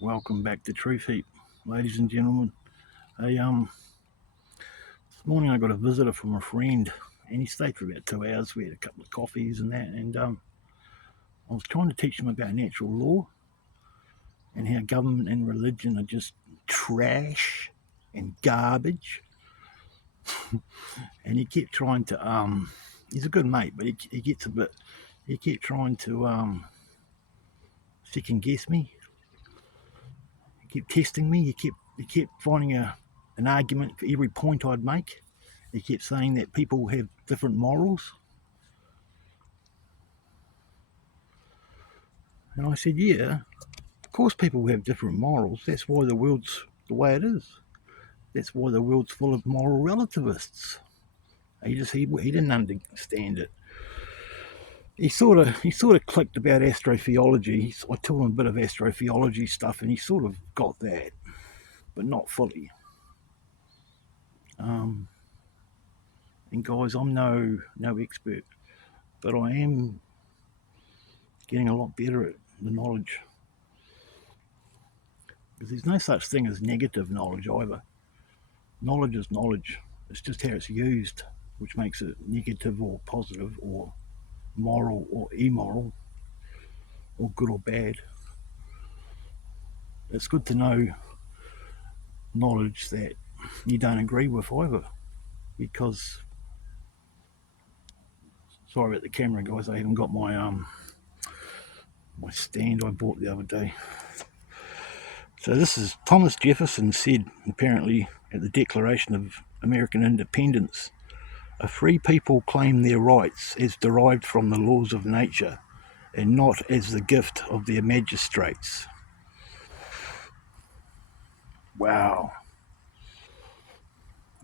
Welcome back to Truth Heap, ladies and gentlemen. Hey, this morning I got a visitor from a friend, and he stayed for about 2 hours. We had a couple of coffees and that, and I was trying to teach him about natural law and how government and religion are just trash and garbage. And he kept trying to he's a good mate, but he gets a bit. He kept trying to second guess me. He kept testing me. He kept finding an argument for every point I'd make. He kept saying that people have different morals. And I said, yeah, of course people have different morals. That's why the world's the way it is. That's why the world's full of moral relativists. He didn't understand it. He sort of clicked about astrotheology. I told him a bit of astrotheology stuff, and he sort of got that, but not fully. Um, and guys, I'm no expert, but I am getting a lot better at the knowledge. Because there's no such thing as negative knowledge either. Knowledge is knowledge. It's just how it's used, which makes it negative or positive or moral or immoral or good or bad. It's good to know knowledge that you don't agree with either, because sorry about the camera, guys. I haven't got my stand I bought the other day. So this is Thomas Jefferson said apparently at the Declaration of American Independence. A free people claim their rights as derived from the laws of nature and not as the gift of their magistrates. Wow.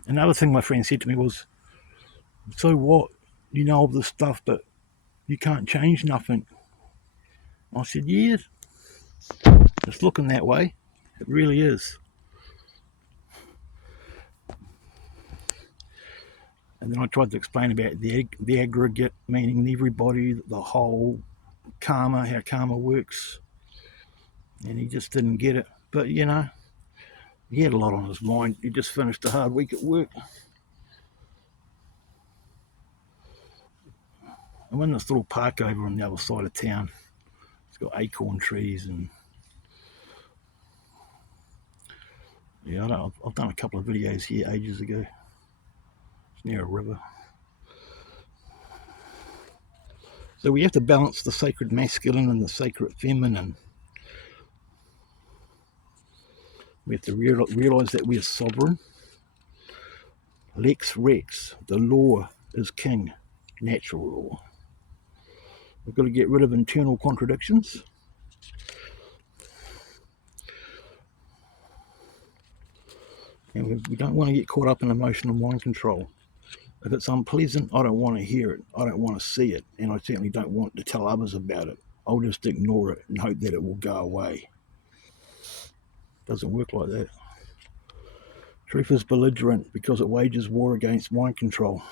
Another thing my friend said to me was, so what? You know all this stuff, but you can't change nothing. I said, yeah, it's looking that way. It really is. And then I tried to explain about the aggregate, meaning everybody, the whole, karma, how karma works. And he just didn't get it. But, he had a lot on his mind. He just finished a hard week at work. I'm in this little park over on the other side of town. It's got acorn trees and yeah, I've done a couple of videos here ages ago. It's near a river. So we have to balance the sacred masculine and the sacred feminine. We have to realise that we are sovereign. Lex Rex, the law is king, natural law. We've got to get rid of internal contradictions. And we don't want to get caught up in emotional mind control. If it's unpleasant, I don't want to hear it. I don't want to see it. And I certainly don't want to tell others about it. I'll just ignore it and hope that it will go away. It doesn't work like that. Truth is belligerent because it wages war against mind control.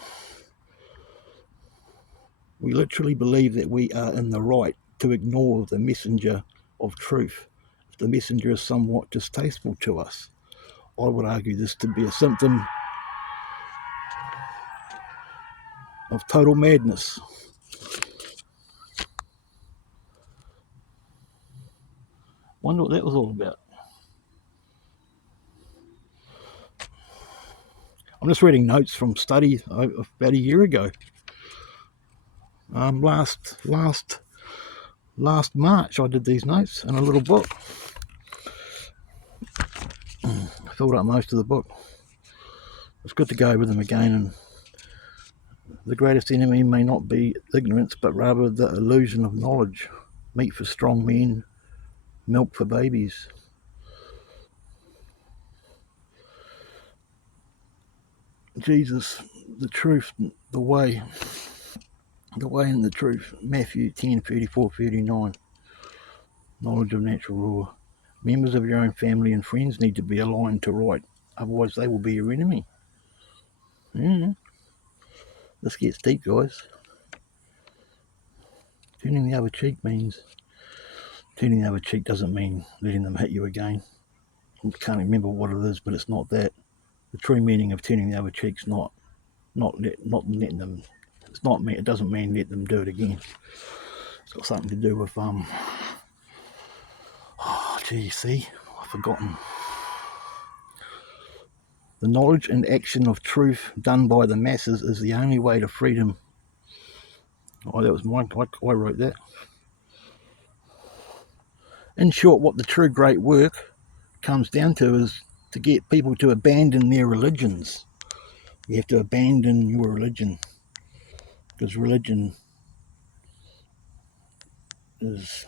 We literally believe that we are in the right to ignore the messenger of truth if the messenger is somewhat distasteful to us. I would argue this to be a symptom of total madness. Wonder what that was all about. I'm just reading notes from study about a year ago. Last March I did these notes in a little book. I filled up most of the book. It's good to go over them again. And the greatest enemy may not be ignorance, but rather the illusion of knowledge. Meat for strong men, milk for babies. Jesus, the truth, the way and the truth. Matthew 10:34-39. Knowledge of natural law. Members of your own family and friends need to be aligned to right, otherwise they will be your enemy. Yeah. This gets deep, guys. Turning the other cheek means Turning the other cheek doesn't mean letting them hit you again. I can't remember what it is, but it's not that. The true meaning of turning the other cheek's not letting them. It's not me. It doesn't mean let them do it again. It's got something to do with see, I've forgotten. The knowledge and action of truth done by the masses is the only way to freedom. Oh, that was mine. I wrote that. In short, what the true great work comes down to is to get people to abandon their religions. You have to abandon your religion, because religion is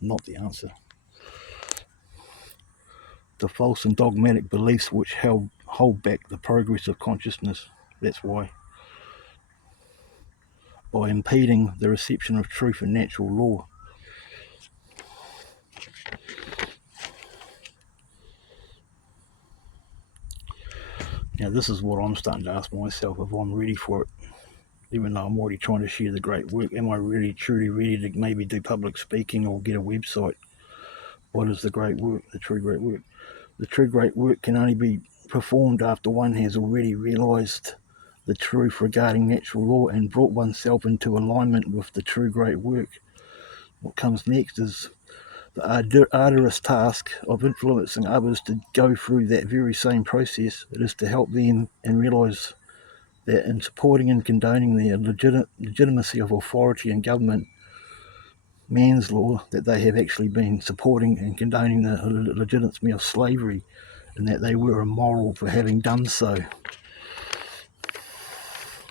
not the answer. The false and dogmatic beliefs which hold back the progress of consciousness. That's why. By impeding the reception of truth and natural law. Now this is what I'm starting to ask myself, if I'm ready for it. Even though I'm already trying to share the great work, am I really truly ready to maybe do public speaking or get a website? What is the great work, the true great work? The true great work can only be performed after one has already realised the truth regarding natural law and brought oneself into alignment with the true great work. What comes next is the arduous task of influencing others to go through that very same process. It is to help them and realise that in supporting and condoning the legitimacy of authority and government, man's law, that they have actually been supporting and condoning the legitimacy of slavery, and that they were immoral for having done so.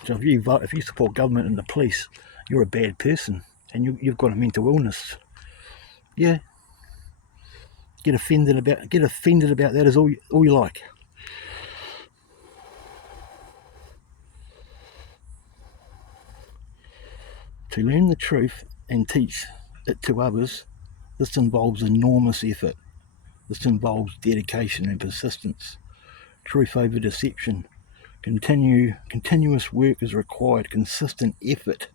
So if you support government and the police, you're a bad person, and you've got a mental illness. Yeah. Get offended about that is all you like. To learn the truth and teach it to others, this involves enormous effort. This involves dedication and persistence. Truth over deception. Continuous work is required, consistent effort.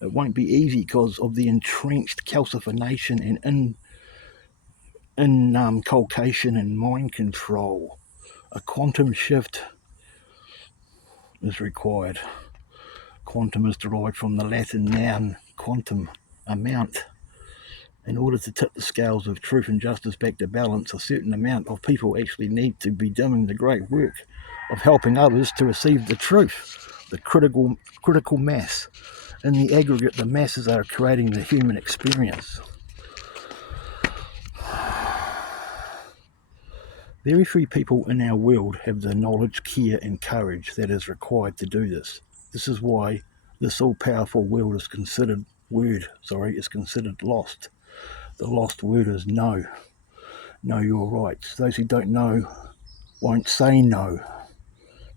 It won't be easy because of the entrenched calcification and inculcation and mind control. A quantum shift is required. Quantum is derived from the Latin noun quantum, amount. In order to tip the scales of truth and justice back to balance, a certain amount of people actually need to be doing the great work of helping others to receive the truth, the critical mass. In the aggregate, the masses are creating the human experience. Very few people in our world have the knowledge, care and courage that is required to do this. This is why this all-powerful world is considered lost. The lost word is no. Know your rights. Those who don't know won't say no.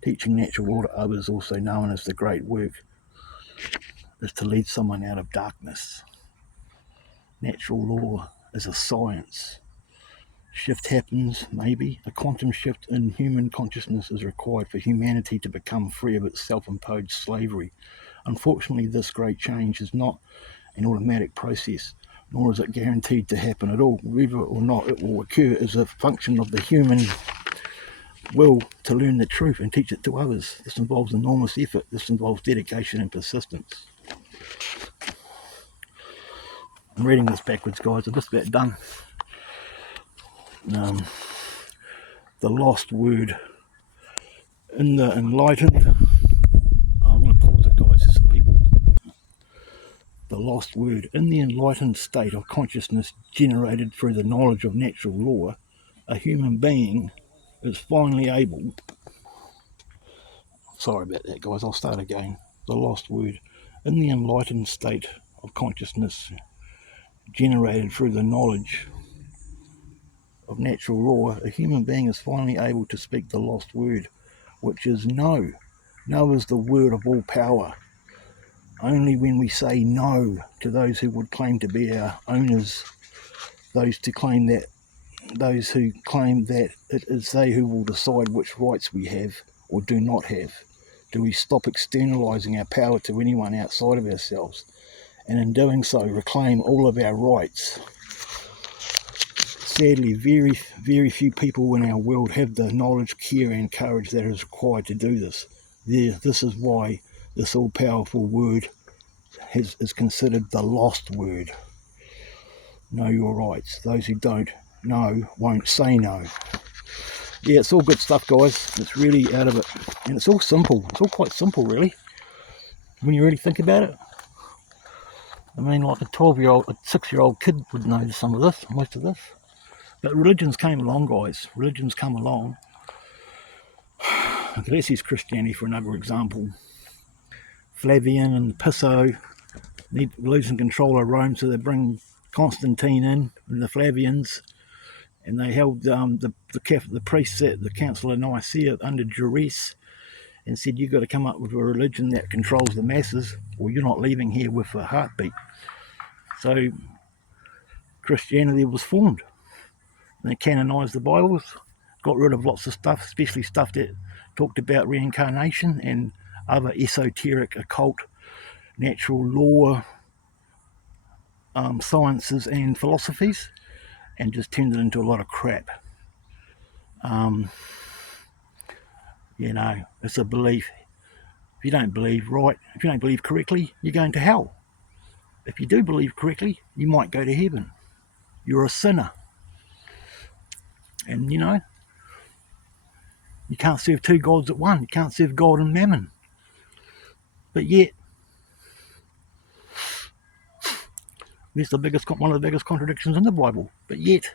Teaching natural law to others, also known as the great work, is to lead someone out of darkness. Natural law is a science. Shift happens, maybe. A quantum shift in human consciousness is required for humanity to become free of its self-imposed slavery. Unfortunately, this great change is not an automatic process, nor is it guaranteed to happen at all. Whether or not it will occur is a function of the human will to learn the truth and teach it to others. This involves enormous effort. This involves dedication and persistence. I'm reading this backwards, guys. I'm just about done. The lost word in the enlightened. I'm going to pause it, guys, so people. The lost word in the enlightened state of consciousness generated through the knowledge of natural law, a human being is finally able. Sorry about that, guys. I'll start again. The lost word in the enlightened state of consciousness generated through the knowledge of natural law, a human being is finally able to speak the lost word, which is no. No is the word of all power. Only when we say no to those who would claim to be our owners, those who claim that it is they who will decide which rights we have or do not have, do we stop externalizing our power to anyone outside of ourselves and in doing so reclaim all of our rights. Sadly, very, very few people in our world have the knowledge, care and courage that is required to do this. This is why this all-powerful word is considered the lost word. Know your rights. Those who don't know won't say no. Yeah, it's all good stuff, guys. It's really out of it. And it's all simple. It's all quite simple, really, when you really think about it. I mean, like a 12-year-old, a 6-year-old kid would know some of this, most of this. But religions came along, guys. Religions come along. Okay, let's use Christianity for another example. Flavian and Piso need losing control of Rome, so they bring Constantine in, and the Flavians, and they held the priests at the Council of Nicaea under duress, and said, you've got to come up with a religion that controls the masses, or you're not leaving here with a heartbeat. So Christianity was formed. They canonized the Bibles, got rid of lots of stuff, especially stuff that talked about reincarnation and other esoteric, occult, natural law, sciences and philosophies, and just turned it into a lot of crap. You know, it's a belief. If you don't believe right, if you don't believe correctly, you're going to hell. If you do believe correctly, you might go to heaven. You're a sinner. And, you know, you can't serve two gods at once. You can't serve God and mammon. But yet, there's one of the biggest contradictions in the Bible. But yet,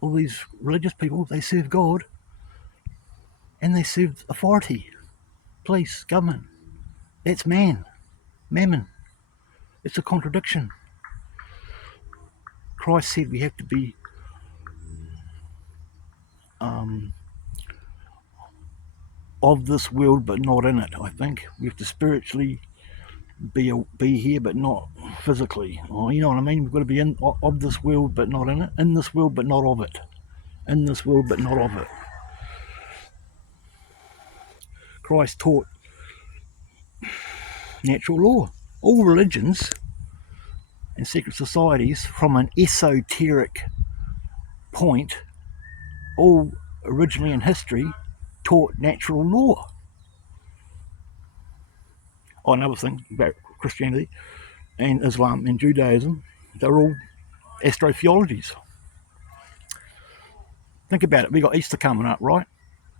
all these religious people, they serve God and they serve authority, police, government. That's mammon. It's a contradiction. Christ said we have to be of this world but not in it. I think we have to spiritually be here but not physically. Oh, you know what I mean? We've got to be of this world but not in it, in this world but not of it, in this world but not of it. Christ taught natural law. All religions and secret societies, from an esoteric point, all originally in history taught natural law. Oh, another thing about Christianity and Islam and Judaism, they're all astrotheologies. Think about it. We got Easter coming up, right?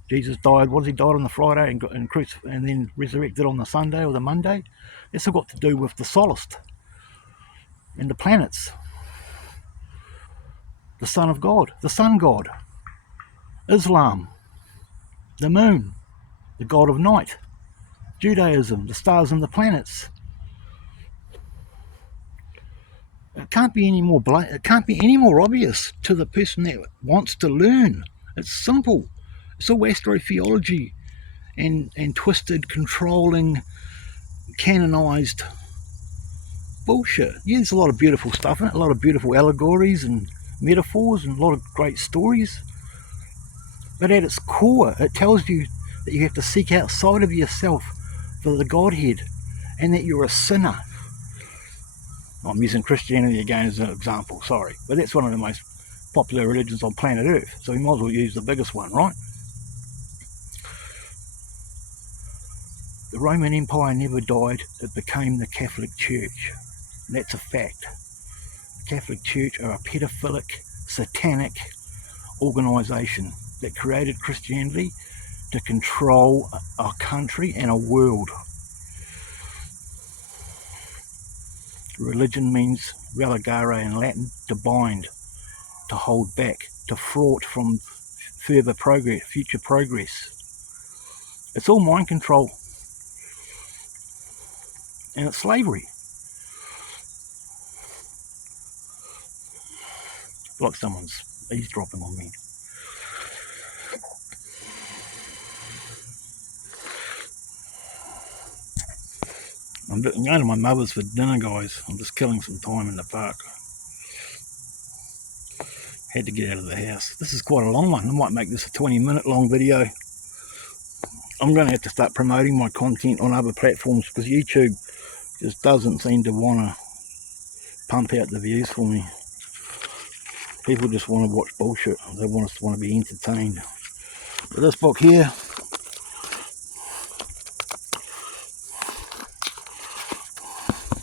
Jesus died. He died on the Friday and then resurrected on the Sunday or the Monday. It's all got to do with the solstice and the planets, the Son of God, the Sun God, Islam, the moon, the God of night, Judaism, the stars and the planets. It can't be any more it can't be any more obvious to the person that wants to learn. It's simple. It's all astrotheology and twisted, controlling, canonized bullshit. Yeah, there's a lot of beautiful stuff in it, a lot of beautiful allegories and metaphors and a lot of great stories. But at its core, it tells you that you have to seek outside of yourself for the Godhead and that you're a sinner. I'm using Christianity again as an example, sorry. But that's one of the most popular religions on planet Earth, so we might as well use the biggest one, right? The Roman Empire never died, it became the Catholic Church. That's a fact. The Catholic Church are a pedophilic, satanic organisation that created Christianity to control a country and a world. Religion means religare in Latin, to bind, to hold back, to thwart from further progress, future progress. It's all mind control. And it's slavery. Like someone's eavesdropping on me. I'm going to my mother's for dinner, guys. I'm just killing some time in the park. Had to get out of the house. This is quite a long one. I might make this a 20-minute long video. I'm going to have to start promoting my content on other platforms because YouTube just doesn't seem to want to pump out the views for me. People just want to watch bullshit. They want us to want to be entertained. But this book here,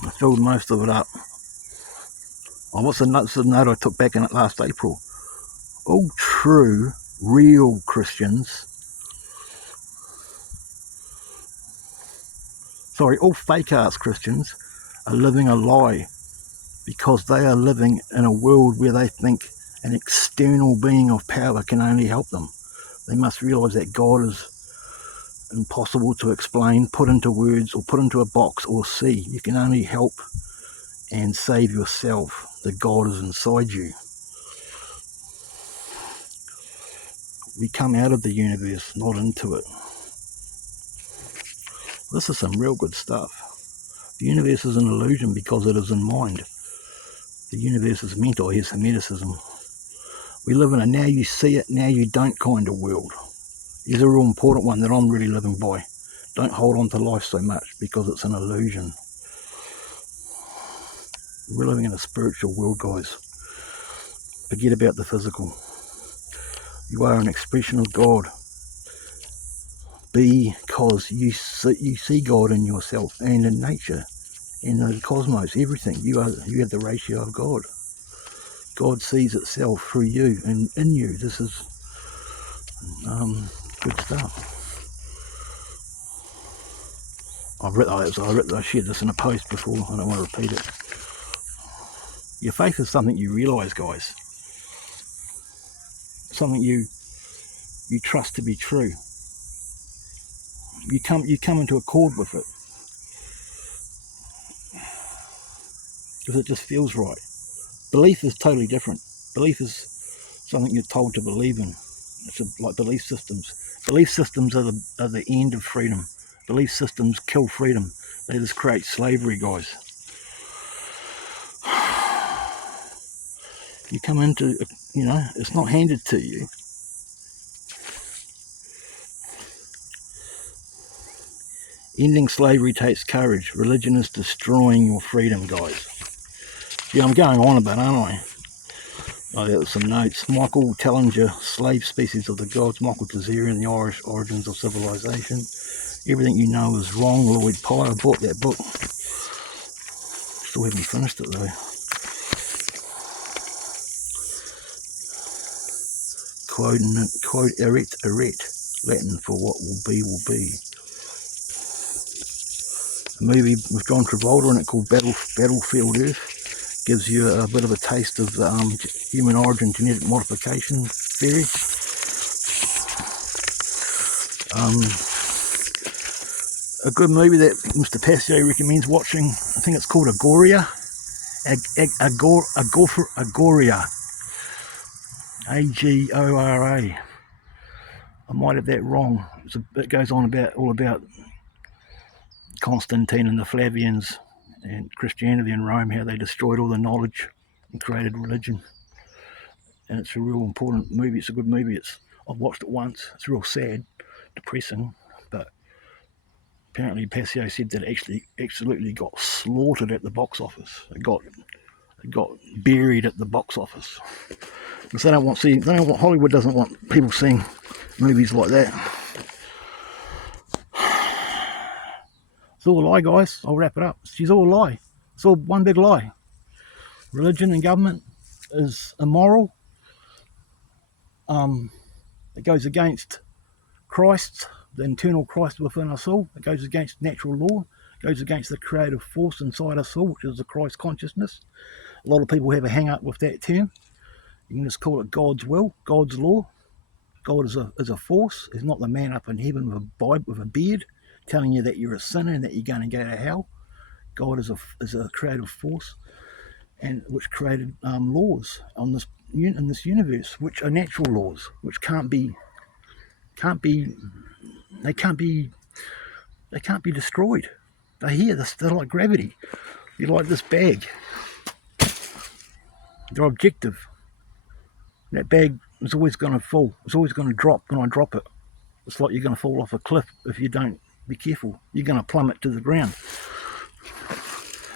I filled most of it up. Oh, what's the note I took back in it last April? All true, real Christians, all fake-ass Christians are living a lie, because they are living in a world where they think an external being of power can only help them. They must realise that God is impossible to explain, put into words, or put into a box, or see. You can only help and save yourself. The God is inside you. We come out of the universe, not into it. This is some real good stuff. The universe is an illusion because it is in mind. The universe is mental. Here's Hermeticism. We live in a now you see it, now you don't kind of world. Here's a real important one that I'm really living by. Don't hold on to life so much because it's an illusion. We're living in a spiritual world, guys. Forget about the physical. You are an expression of God. Because you see God in yourself and in nature, in the cosmos, everything. You have the ratio of God. God sees itself through you and in you. This is good stuff. I shared this in a post before. I don't want to repeat it. Your faith is something you realise, guys. Something you trust to be true. You come into accord with it because it just feels right. Belief is totally different. Belief is something you're told to believe in. It's like belief systems. Belief systems are the end of freedom. Belief systems kill freedom. They just create slavery, guys. You come into, it's not handed to you. Ending slavery takes courage. Religion is destroying your freedom, guys. Yeah, I'm going on a bit, aren't I? Oh, there was some notes. Michael Tellinger, Slave Species of the Gods. Michael Tazarian, The Irish Origins of Civilization. Everything You Know Is Wrong. Lloyd Pye. I bought that book. Still haven't finished it though. Quote erit, Latin for what will be, will be. A movie with John Travolta in it called Battlefield Earth gives you a bit of a taste of the human origin genetic modification theory. A good movie that Mr. Passio recommends watching, I think it's called Agoria. Agoria. Agora. I might have that wrong. It goes on all about Constantine and the Flavians and Christianity in Rome, how they destroyed all the knowledge and created religion. And it's a real important movie. It's a good movie. I've watched it once. It's real sad, depressing, but apparently Passio said that it actually absolutely got slaughtered at the box office. It got buried at the box office. Because Hollywood doesn't want people seeing movies like that. It's all a lie, guys. I'll wrap it up. She's all a lie. It's all one big lie. Religion and government is immoral. It goes against Christ, the internal Christ within us all. It goes against natural law. It goes against the creative force inside us all, which is the Christ consciousness. A lot of people have a hang-up with that term. You can just call it God's will, God's law. God is a force. He's not the man up in heaven with a beard telling you that you're a sinner and that you're going to go to hell. God is a creative force, and which created laws in this universe, which are natural laws, which can't be destroyed. They're here. They're like gravity. You're like this bag. They're objective. That bag is always going to fall. It's always going to drop when I drop it. It's like you're going to fall off a cliff if you don't be careful. You're going to plummet to the ground.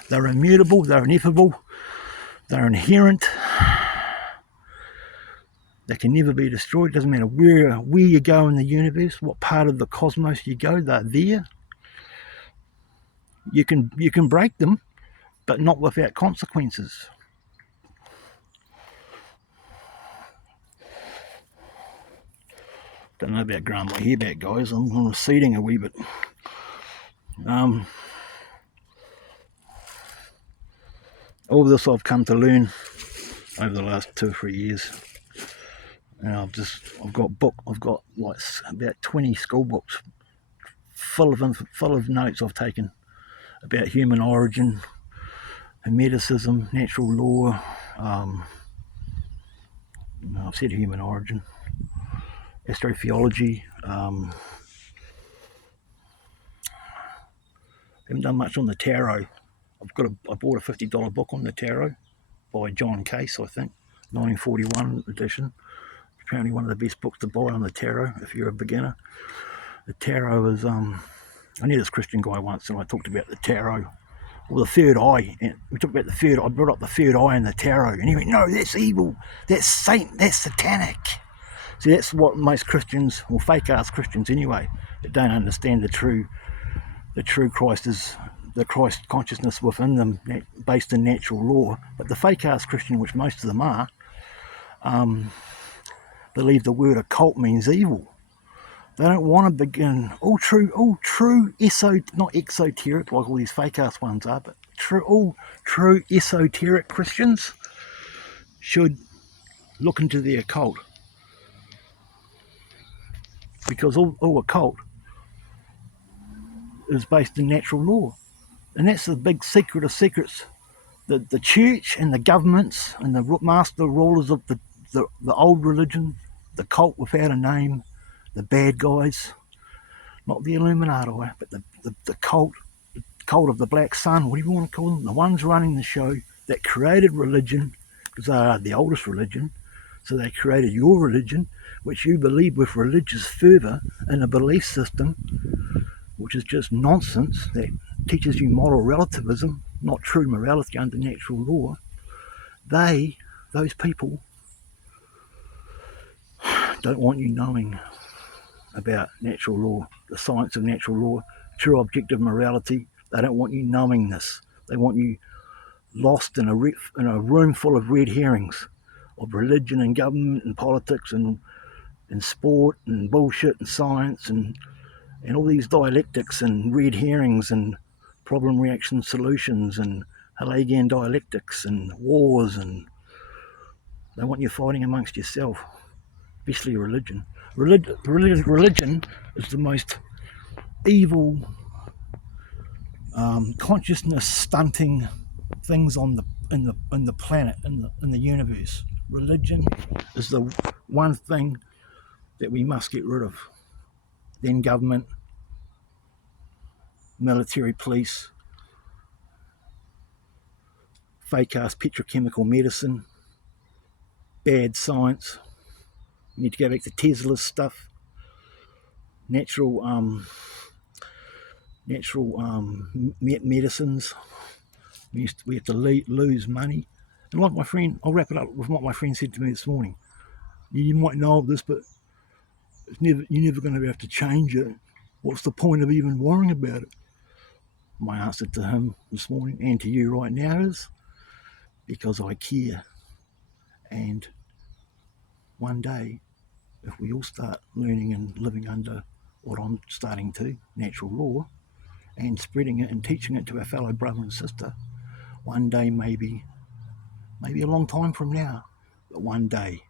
They're immutable, they're ineffable, they're inherent. They can never be destroyed. Doesn't matter where you go in the universe, what part of the cosmos you go, they're there. You can break them, but not without consequences. Don't know about growing my hair back, guys. I'm receding a wee bit. All this I've come to learn over the last 2 or 3 years. And I've got like about 20 school books full of notes I've taken about human origin, hermeticism, natural law. I've said human origin, astrotheology. Haven't done much on the tarot. I bought a $50 book on the tarot by John Case, I think, 1941 edition. Apparently one of the best books to buy on the tarot if you're a beginner. The tarot is I knew this Christian guy once, and I talked about the tarot, or the third eye. And we talked about the third. I brought up the third eye in the tarot, and he went, "No, that's evil. That's Satan. That's satanic." See, that's what most Christians, or fake-ass Christians anyway, that don't understand the true Christ is the Christ consciousness within them, based in natural law. But the fake-ass Christian, which most of them are, believe the word occult means evil. They don't want to begin. All true, not exoteric like all these fake-ass ones are, but all true esoteric Christians should look into the occult, because all occult is based in natural law, and that's the big secret of secrets. The church and the governments and the master rulers of the old religion, the cult without a name, the bad guys, not the Illuminati, but the cult of the Black Sun, whatever you want to call them, the ones running the show that created religion, because they are the oldest religion. So they created your religion, which you believe with religious fervour, in a belief system which is just nonsense, that teaches you moral relativism, not true morality under natural law. Those people, don't want you knowing about natural law, the science of natural law, true objective morality. They don't want you knowing this. They want you lost in a room full of red herrings of religion and government and politics and sport and bullshit and science and all these dialectics and red herrings and problem reaction solutions and Hegelian dialectics and wars, and they want you fighting amongst yourself, especially religion. Religion is the most evil, consciousness stunting things in the planet, in the universe. Religion is the one thing that we must get rid of. Then government, military, police, fake-ass petrochemical medicine, bad science. We need to go back to Tesla's stuff. Natural medicines. We have to lose money. And like my friend, I'll wrap it up with what my friend said to me this morning. You might know of this, but you're never going to have to change it. What's the point of even worrying about it? My answer to him this morning, and to you right now, is because I care. And one day, if we all start learning and living under what I'm starting to, natural law, and spreading it and teaching it to our fellow brother and sister, one day, maybe a long time from now, but one day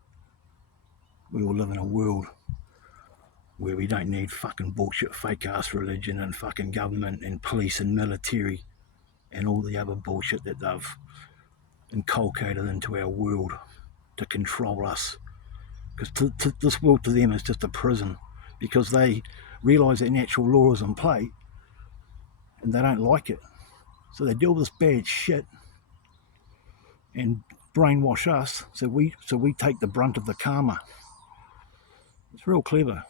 we will live in a world where we don't need fucking bullshit fake ass religion and fucking government and police and military and all the other bullshit that they've inculcated into our world to control us. Because this world to them is just a prison, because they realise that natural law is in play and they don't like it. So they do all this bad shit and brainwash us, so we take the brunt of the karma. It's real clever.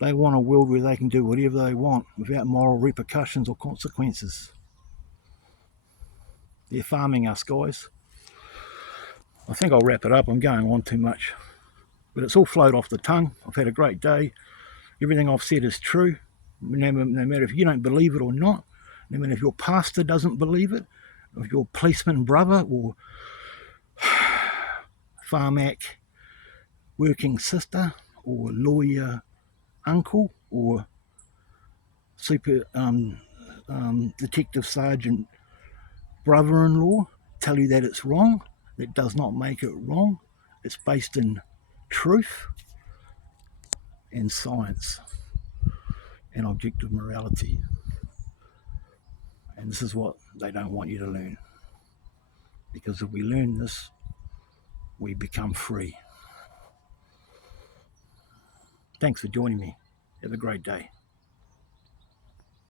They want a world where they can do whatever they want without moral repercussions or consequences. They're farming us, guys. I think I'll wrap it up. I'm going on too much. But it's all flowed off the tongue. I've had a great day. Everything I've said is true. No matter if you don't believe it or not, no matter if your pastor doesn't believe it, if your policeman brother or farmac working sister or lawyer uncle or super detective sergeant brother-in-law tell you that it's wrong, that does not make it wrong. It's based in truth and science and objective morality. And this is what they don't want you to learn. Because if we learn this, we become free. Thanks for joining me. Have a great day.